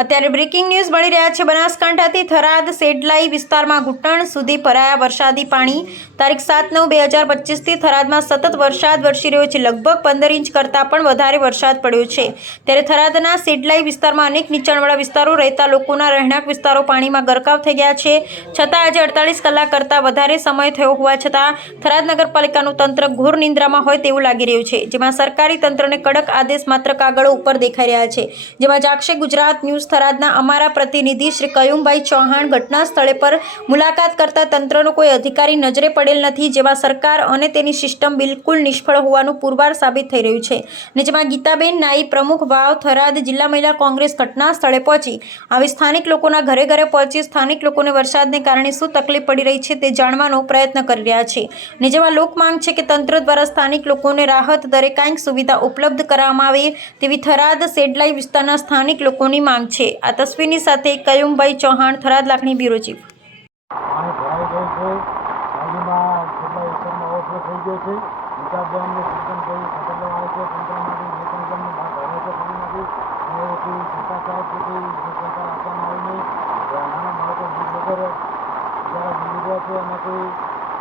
અત્યારે breaking news મળી રહ્યા છે. બનાસકાંઠાથી થરાદ, સેડલાઈ વિસ્તારમાં ઘૂંટણ સુધી ભરાયા વરસાદી પાણી. તારીખ સાત નવ બે હજાર પચીસથી થરાદમાં સતત વરસાદ વરસી રહ્યો છે. લગભગ પંદર ઇંચ કરતાં પણ વધારે વરસાદ પડ્યો છે. ત્યારે થરાદના સેડલાઈ વિસ્તારમાં અનેક નીચાણવાળા વિસ્તારો રહેતા લોકોના રહેણાંક વિસ્તારો પાણીમાં ગરકાવ થઈ ગયા છે. છતાં આજે અડતાલીસ કલાક કરતાં વધારે સમય થયો હોવા છતાં થરાદ નગરપાલિકાનું તંત્ર ઘોર નિંદ્રામાં હોય તેવું લાગી રહ્યું છે. જેમાં સરકારી તંત્રને કડક આદેશ માત્ર કાગળો ઉપર દેખાઈ રહ્યા છે. જેમાં જાગશે ગુજરાત ન્યૂઝ થરાદના અમારા પ્રતિનિધિ શ્રી કયુમભાઈ ચૌહાણ ઘટના સ્થળે પર મુલાકાત કરતા તંત્રનો કોઈ અધિકારી નજરે પડેલ નથી, જેમાં સરકાર અને તેની સિસ્ટમ બિલકુલ નિષ્ફળ હોવાનું પુરવાર સાબિત થઈ રહ્યું છે. ને જેમાં ગીતાબેન નાઈ, પ્રમુખ વાવ, થરાદ જિલ્લા મહિલા કોંગ્રેસ ઘટના સ્થળે પહોંચી. આવી સ્થાનિક લોકોના ઘરે ઘરે પહોંચી સ્થાનિક લોકોને વરસાદને કારણે શું તકલીફ પડી રહી છે તે જાણવાનો પ્રયત્ન કરી રહ્યા છે. ને જેમાં લોક માંગ છે કે તંત્ર દ્વારા સ્થાનિક લોકોને રાહત દરે કાંઈક સુવિધા ઉપલબ્ધ કરાવવામાં આવે તેવી થરાદ સેડલાઈ વિસ્તારના સ્થાનિક લોકોની માંગ છે. આ તસવીરની સાથે કયુમભાઈ ચૌહાણ, થરાદ લાખણી બ્યુરો ચીફ.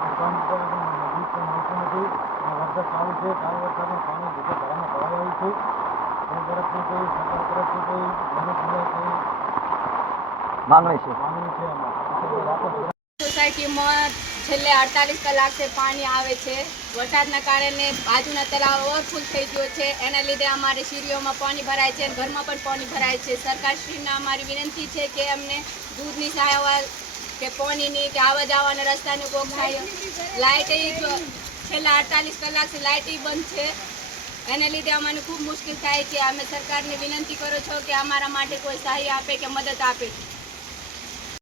છે છે. છે છે છે વરસાદ ચાલુ છે ચાલુ વરસાદમાં પાણી ભરાઈ રહ્યું છે. માંગણી છે. સોસાયટીમાં છેલ્લે અડતાલીસ કલાકથી પાણી આવે છે. વરસાદના કારણે બાજુના તળાવ ઓવરફુલ થઈ ગયો છે. એના લીધે અમારે શીરીઓમાં પાણી ભરાય છે અને ઘરમાં પણ પાણી ભરાય છે. સરકારશ્રીને અમારી વિનંતી છે કે અમને દૂધની સહાય કે પાણીની કે આવવા જવાના રસ્તાની કોક થાય લાઇટ છેલ્લા અડતાલીસ કલાકથી લાઇટ બંધ છે. એના લીધે અમને ખૂબ મુશ્કેલ થાય છે અમે સરકારને વિનંતી કરો છો કે અમારા માટે કોઈ સહાય આપે કે મદદ આપે.